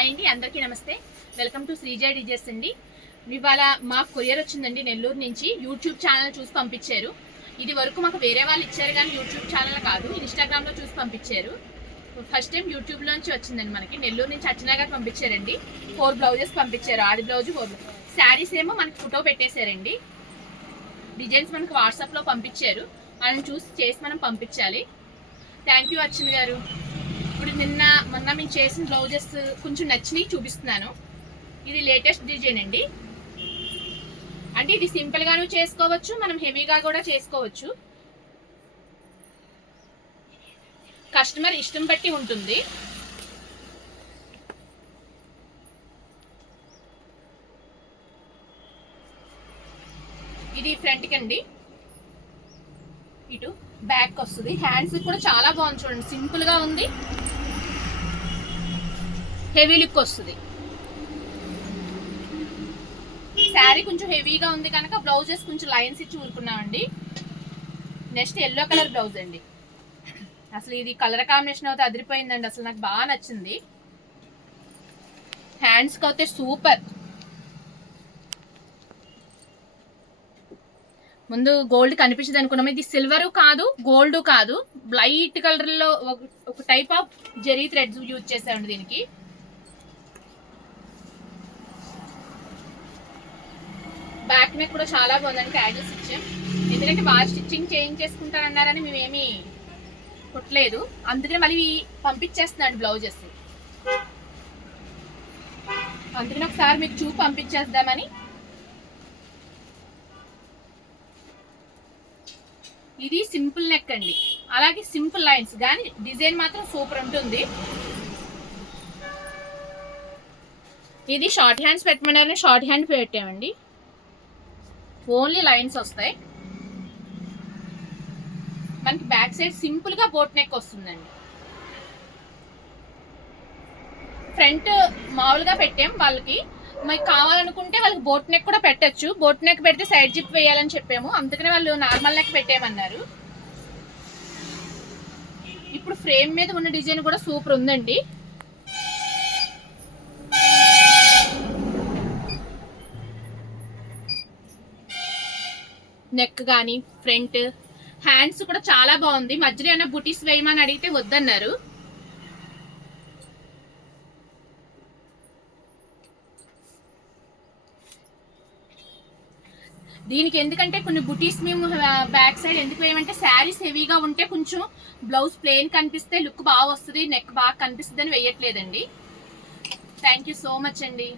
Hi అండి, అందరికీ నమస్తే. వెల్కమ్ టు శ్రీజ డిజైన్స్ అండి. ఇవాళ మాకు కొరియర్ వచ్చిందండి నెల్లూరు నుంచి. యూట్యూబ్ ఛానల్ చూసి పంపించారు. ఇది వరకు మాకు వేరే వాళ్ళు ఇచ్చారు కానీ యూట్యూబ్ ఛానల్ కాదు, ఇన్స్టాగ్రామ్లో చూసి పంపించారు. ఫస్ట్ టైం యూట్యూబ్లోంచి వచ్చిందండి మనకి. నెల్లూరు నుంచి అర్చన గారు పంపించారండి. 4 బ్లౌజెస్ పంపించారు. ఆది బ్లౌజ్ 4 శారీస్ ఏమో మనకి ఫోటో పెట్టేశారండి. డిజైన్స్ మనకి వాట్సాప్లో పంపించారు. వాళ్ళని చూసి చేసి మనం పంపించాలి. థ్యాంక్ యూ అర్చన గారు. ఇప్పుడు మొన్న మేము చేసిన బ్లౌజెస్ కొంచెం నచ్చినాయి, చూపిస్తున్నాను. ఇది లేటెస్ట్ డిజైన్ అండి. అంటే ఇది సింపుల్ గాను చేసుకోవచ్చు, మనం హెవీగా కూడా చేసుకోవచ్చు. కస్టమర్ ఇష్టం బట్టి ఉంటుంది. ఇది ఫ్రంట్కి అండి, ఇటు బ్యాక్ వస్తుంది. హ్యాండ్స్ కూడా చాలా బాగుంది చూడండి, సింపుల్ గా ఉంది, హెవీ లుక్ వస్తుంది. శారీ కొంచెం హెవీగా ఉంది కనుక బ్లౌజెస్ కొంచెం లైన్స్ ఇచ్చి ఊరుకున్నామండి. నెక్స్ట్ ఎల్లో కలర్ బ్లౌజ్ అండి. అసలు ఇది కలర్ కాంబినేషన్ అయితే అదిరిపోయిందండి, అసలు నాకు బాగా నచ్చింది. హ్యాండ్స్కి అయితే సూపర్. ముందు గోల్డ్ కనిపించదు అనుకున్నాము. ఇది సిల్వర్ కాదు, గోల్డ్ కాదు, లైట్ కలర్ లో ఒక type of zari threads use చేసామండి దీనికి. బ్యాక్ నెక్ కూడా చాలా బాగుందండి, క్యాజువల్స్ ఇచ్చాం. ఎందుకంటే బాగా స్టిచ్చింగ్ చేంజ్ చేసుకుంటారన్నారని మేమేమి కుట్టలేదు, అందుకనే మళ్ళీ పంపించేస్తున్నాడు బ్లౌజెస్. అందుకని ఒకసారి మీకు చూపు పంపించేద్దామని. ఇది సింపుల్ నెక్ అండి, అలాగే సింపుల్ లైన్స్, కానీ డిజైన్ మాత్రం సూపర్ ఉంటుంది. ఇది షార్ట్ హ్యాండ్స్ పెట్టమన్నారని షార్ట్ హ్యాండ్ పెట్టామండి. ఓన్లీ లైన్స్ వస్తాయి. మనకి బ్యాక్ సైడ్ సింపుల్ గా బోట్ నెక్ వస్తుందండి. ఫ్రంట్ మామూలుగా పెట్టాం వాళ్ళకి. మీకు కావాలనుకుంటే వాళ్ళకి బోట్ నెక్ కూడా పెట్టచ్చు. బోట్ నెక్ పెడితే సైడ్ జిప్ వేయాలని చెప్పాము, అందుకనే వాళ్ళు నార్మల్ నెక్ పెట్టేయమన్నారు. ఇప్పుడు ఫ్రేమ్ మీద ఉన్న డిజైన్ కూడా సూపర్ ఉందండి. నెక్ కానీ ఫ్రంట్ హ్యాండ్స్ కూడా చాలా బాగుంది. మధ్యలో ఏమైనా బుటీస్ వేయమని అడిగితే వద్దన్నారు. దీనికి ఎందుకంటే కొన్ని బుటీస్ మేము బ్యాక్ సైడ్ ఎందుకు వేయమంటే శారీస్ హెవీగా ఉంటే కొంచెం బ్లౌజ్ ప్లెయిన్ కనిపిస్తే లుక్ బాగా వస్తుంది, నెక్ బాగా కనిపిస్తుంది అని వేయట్లేదండి. థ్యాంక్ యూ సో మచ్ అండి.